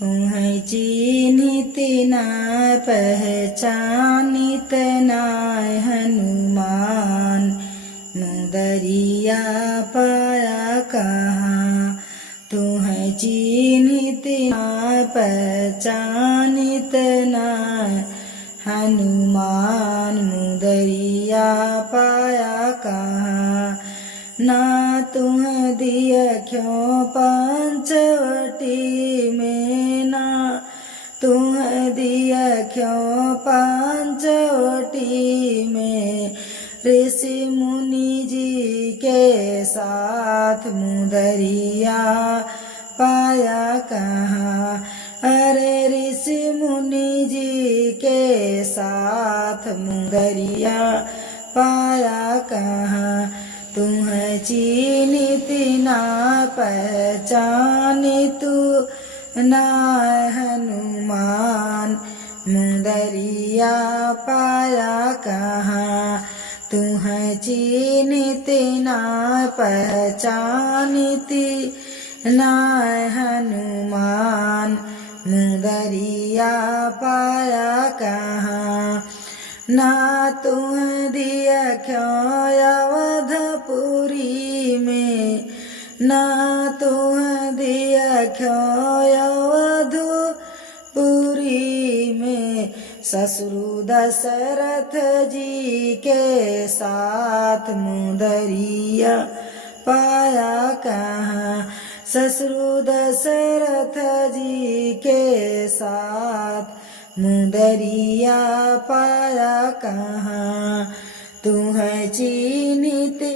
तुम्हें चिन्हित नाय पहचानित नाय हनुमान, मुदरिया पाया कहाँ। तुम्हें चिन्हित नाय पहचानित नाय हनुमान, मुदरिया पाया कहाँ। ना तुम दियख्यों पंचवटी में, ना तुम दियख्यों पंचवटी में, ऋषि मुनि जी के साथ मुदरिया पाया कहाँ। अरे ऋषि मुनि जी के साथ मुदरिया पाया कहाँ। तुम्हें चिन्हित ना पहचानित नाय हनुमान, मुदरिया पाया कहाँ। तुम्हें चिन्हित ना पहचानित नाय हनुमान, मुदरिया पाया कहाँ। ना तुम दियख्यों अवधपुरी में, ना तुम दियख्यों अवधपुरी में, ससुर दशरथ जी के साथ मुदरिया पाया कहाँ। ससुर दशरथ जी के साथ मुदरिया पाया कहाँ। तुम्हें चिन्हित